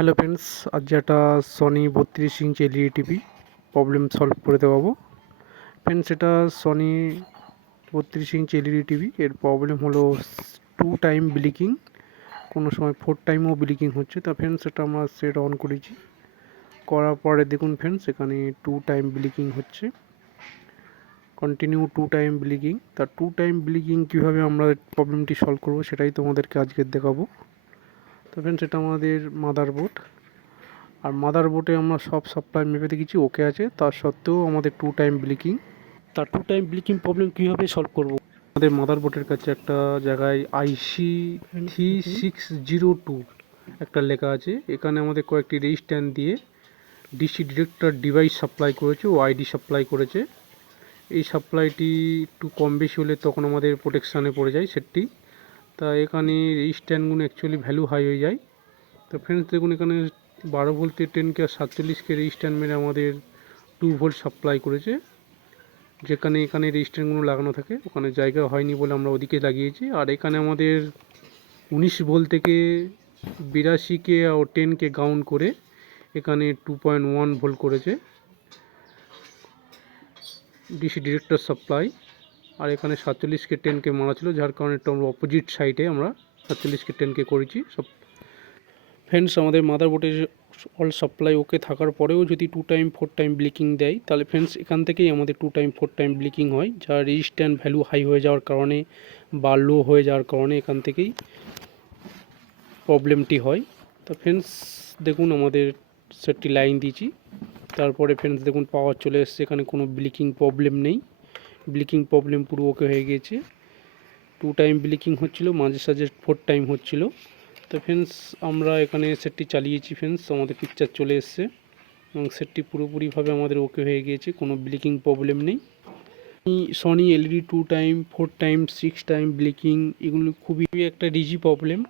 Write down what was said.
Hello friends, আজ একটা Sony 32 inch LED TV problem solve করে দেওয়াবো। ফ্রেন্ডস, এটা সনি 32 ইঞ্চ এলইডি টিভি, এর প্রবলেম হলো 2 টাইম ব্লিকিং, কোনো সময় 4 টাইমও ব্লিকিং হচ্ছে। তা ফ্রেন্ডস, এটা আমরা সেট অন করেছি, করার পরে দেখুন ফ্রেন্ডস, এখানে 2 টাইম ব্লিকিং হচ্ছে, কন্টিনিউ 2 টাইম ব্লিকিং। তা 2 টাইম ব্লিকিং কীভাবে আমরা প্রবলেমটি সলভ করবো সেটাই তোমাদেরকে আজকে দেখাবো। তো ফ্রেন্ডস, এটা আমাদের মাদারবোর্ড, আর মাদারবোর্ডে আমরা সব সাপ্লাই মেপে দেখেছি ওকে আছে, তার সত্ত্বেও আমাদের 2 টাইম ব্লিকিং। তার 2 টাইম ব্লিকিং প্রবলেম কীভাবে সলভ করব? আমাদের মাদারবোর্ডের কাছে একটা জায়গায় IC3602 একটা লেখা আছে, এখানে আমাদের কয়েকটি রেজিস্ট্যান্ট দিয়ে ডিসি ডিরেক্টর ডিভাইস সাপ্লাই করেছে ও আইডি সাপ্লাই করেছে। এই সাপ্লাইটি একটু কম বেশি হলে তখন আমাদের প্রোটেকশানে পড়ে যায় সেটটি। তা এখানে রেজিস্ট্যান্টগুলো অ্যাকচুয়ালি ভ্যালু হাই হয়ে যায়। তো ফ্রেন্ডস দেখুন, এখানে 12 ভোল্টের 10K আর 47K রেজিস্ট্যান্ট মেরে আমাদের 2 ভোল্ট সাপ্লাই করেছে। যেখানে এখানে রেজিস্ট্যান্টগুলো লাগানো থাকে ওখানে জায়গা হয়নি বলে আমরা ওদিকে লাগিয়েছি। আর এখানে আমাদের 19 ভোল্ট থেকে 82K ও 10K গ্রাউন্ড করে এখানে 2.1 ভোল্ট করেছে ডিসি ডিরেক্টর সাপ্লাই। আর এখানে 47K 10K মারা ছিল, যার কারণে একটু আমরা অপোজিট সাইডে আমরা 47K 10K করেছি সব। ফ্রেন্ডস, আমাদের মাদারবোর্ডের অল সাপ্লাই ওকে থাকার পরেও যদি 2 টাইম 4 টাইম ব্লিকিং দেয়, তাহলে ফ্রেন্ডস এখান থেকেই আমাদের 2 টাইম 4 টাইম ব্লিকিং হয়, যা রেজিস্ট্যান্ট ভ্যালু হাই হয়ে যাওয়ার কারণে বা লো হয়ে যাওয়ার কারণে এখান থেকেই প্রবলেমটি হয়। তো ফ্রেন্ডস দেখুন, আমাদের সেটটি লাইন দিয়েছি, তারপরে ফ্রেন্ডস দেখুন পাওয়ার চলে এসছে, এখানে কোনো ব্লিকিং প্রবলেম নেই, ব্লিকিং প্রবলেম পুরো ওকে হয়ে গিয়েছে। 2 টাইম ব্লিকিং হচ্ছিল, মাঝে সাঝে 4 টাইম হচ্ছিল। তো ফ্রেন্ডস আমরা এখানে সেটটি চালিয়েছি, ফ্রেন্ডস আমাদের পিকচার চলে এসছে এবং সেটটি পুরোপুরিভাবে আমাদের ওকে হয়ে গিয়েছে, কোনো ব্লিকিং প্রবলেম নেই। Sony LED 2 time 4 time 6 time blinking এগুলো খুবই একটা ডিজি প্রবলেম।